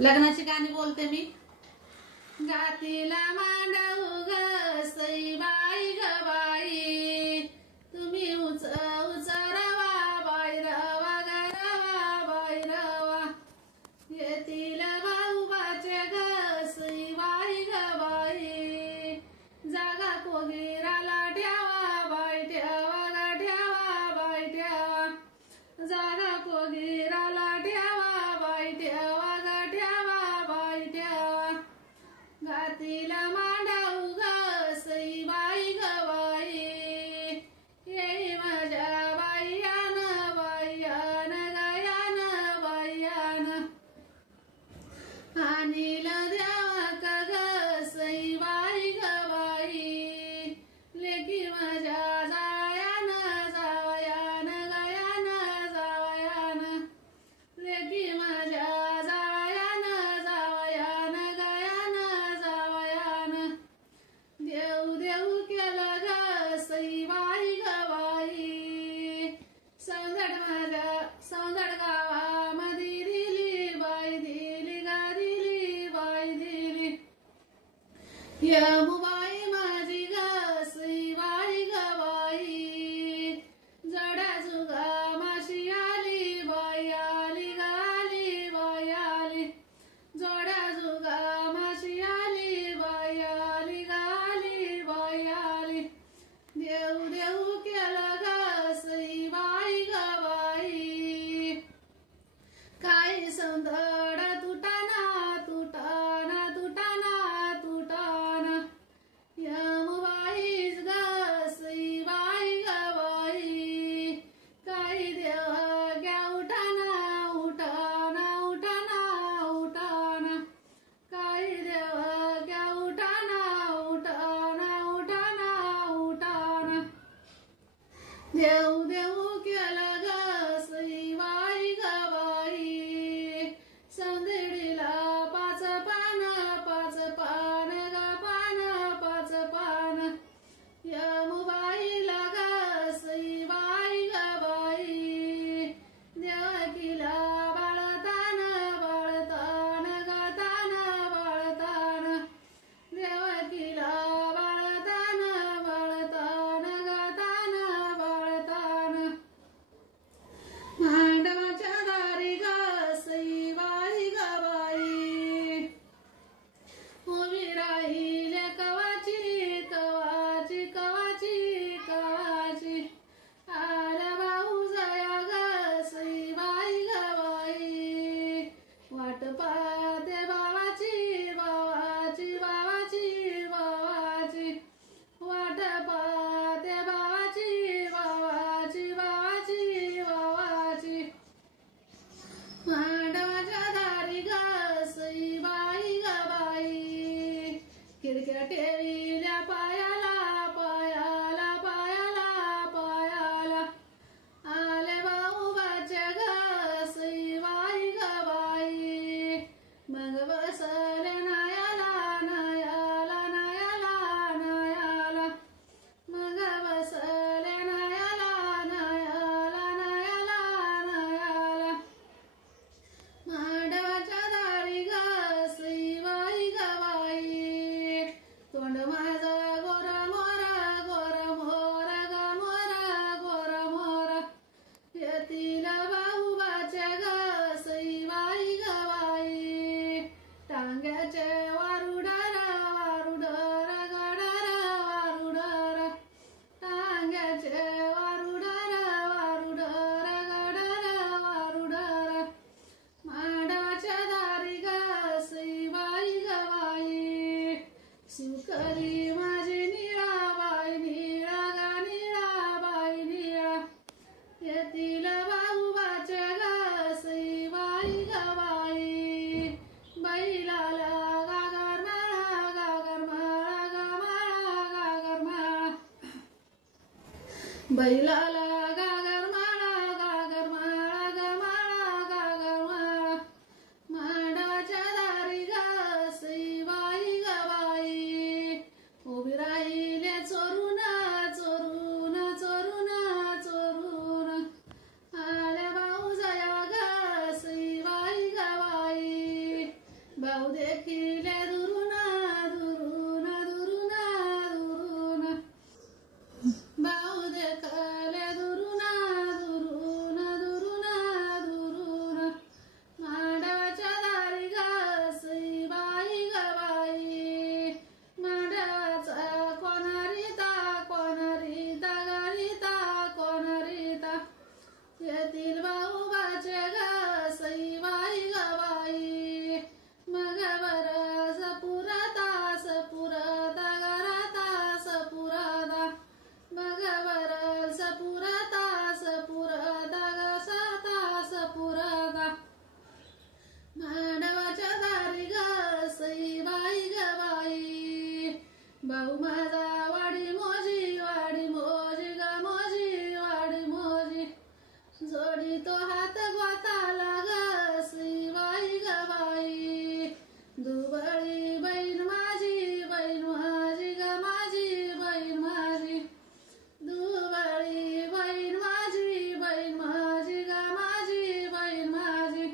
लग्नाची गाणी बोलते मी। गातीला मांडव ग सईबाई ग बाई, तुम्ही उच उच रवा बाई रवा ग रवा बाई रवा, येतील भाऊबाचे ग सईबाई ग बाई, जागा कोगिराला ठेवा बाई ठेवा ग ठेवा बाई ठेवा, जागा कोगिराला ठेवा बाई ठेवा ग ठेवा बाई ठेवा, गातीला मांडव ग सईबाई ग बाई, येई माझ्या बाईयान बाईयान गयान बाईयान, आणील देवा का ग सईबाई ग बाई, लेकी माझ्या जावयान जावयान गयान जावयान, लेकी माझ्या जावयान जावयान गयान जावयान, देऊ देऊ केलं ग सईबाई ग बाई, सौंदड गावामध्ये दिली बाई दिली ग दिली बाई दिली, यमुबाई माझी ग सईबाई ग बाई, जड्या जुगा माशी आली बाई आली ग आली बाई आली, जोड्या जुगा माशी आली बाई आली ग आली बाई आली, देऊ देऊ केलं ग सईबाई ग बाई, काही सौंदड तुटाना तुटाना तुटाना तुटाना, यमुबाईच ग सईबाई ग बाई, काही देव घ्या उठाना उठाना उठाना उठाना, काही देव घ्या उठाना उठाना उठाना उठाना, देऊ देऊ केलं ग सईबाई ग बाई, सौंदडीला पाच पान ग पाच पान, यमुबाईला ग सईबाई ग बाई, देवकीला बाळतान बाळतान ग तान बाळतान, देवकीला बाळतान बाळतान ग तान बाळतान, मांडवाच्या दारी ग सईबाई ग बाई, उभी राहिले कवाची कवाची कवाची कवाची, आल्या भाऊ जया ग सईबाई ग बाई, वाट पाहते भावाची भावाची भावाची भावाची, वाट पाहते भावाची भावाची भावाची भावाची, मांडवाच्या दारी ग सईबाई ग बाई, खिडक्या ठेविल्या पायाला पायाला पायाला पायाला, आले भाऊबाचे ग सईबाई ग बाई, मग बसले नायाला नायाला नायाला नायाला, मग बसले नायाला नायाला नायाला नायाला, मांडवाच्या दारी ग सईबाई ग बाई, तोंड माझं गोर मोर ग मोर मोर, येतील भाऊबाचे ग सईबाई ग बाई, टांग्याचे वारुडर वारुडर गडर वारुडर, टांग्याचे वारुडर वारुडर गडर वारुडर, मांडवाच्या दारी ग सईबाई ग बाई, शिवकरी माझी निळा बाई निळा ग निळा बाई निळा, येतील भाऊबाचे ग सईबाई ग बाई, बैलाला गागर माळा ग माळा, बैलाला गागर माळा ग माळा, मांडवाच्या दारी ग सईबाई ग बाई, उभी राहिले चोरून चोरून चोरून चोरून, आल्या भाऊ जया ग सईबाई ग बाई, भाऊ देखिले दुरून दुरून दुरून दुरून भाऊ देखले दुरून दुरून दुरून दुरून मांडवाच्या दारी ग सईबाई ग बाई मांडवाचा कोणारीता कोणारीता गारीता कोणारीता येतील भाऊ बाचे ग सईबाई ग बाई मग बर सपुरता घराता सपुरता मग बर सपुरता गसाता सपुरता मांडवाच्या दारी ग सईबाई ग बाई भाऊ माझा वाडी मोजी ग मोजी वाडी मोजी जोडी तो हात गोताला ग सईबाई ग बाई दुबळी बहीण माझी ग माझी बहीण माझी दुबळी बहीण माझी ग माझी बहीण माझी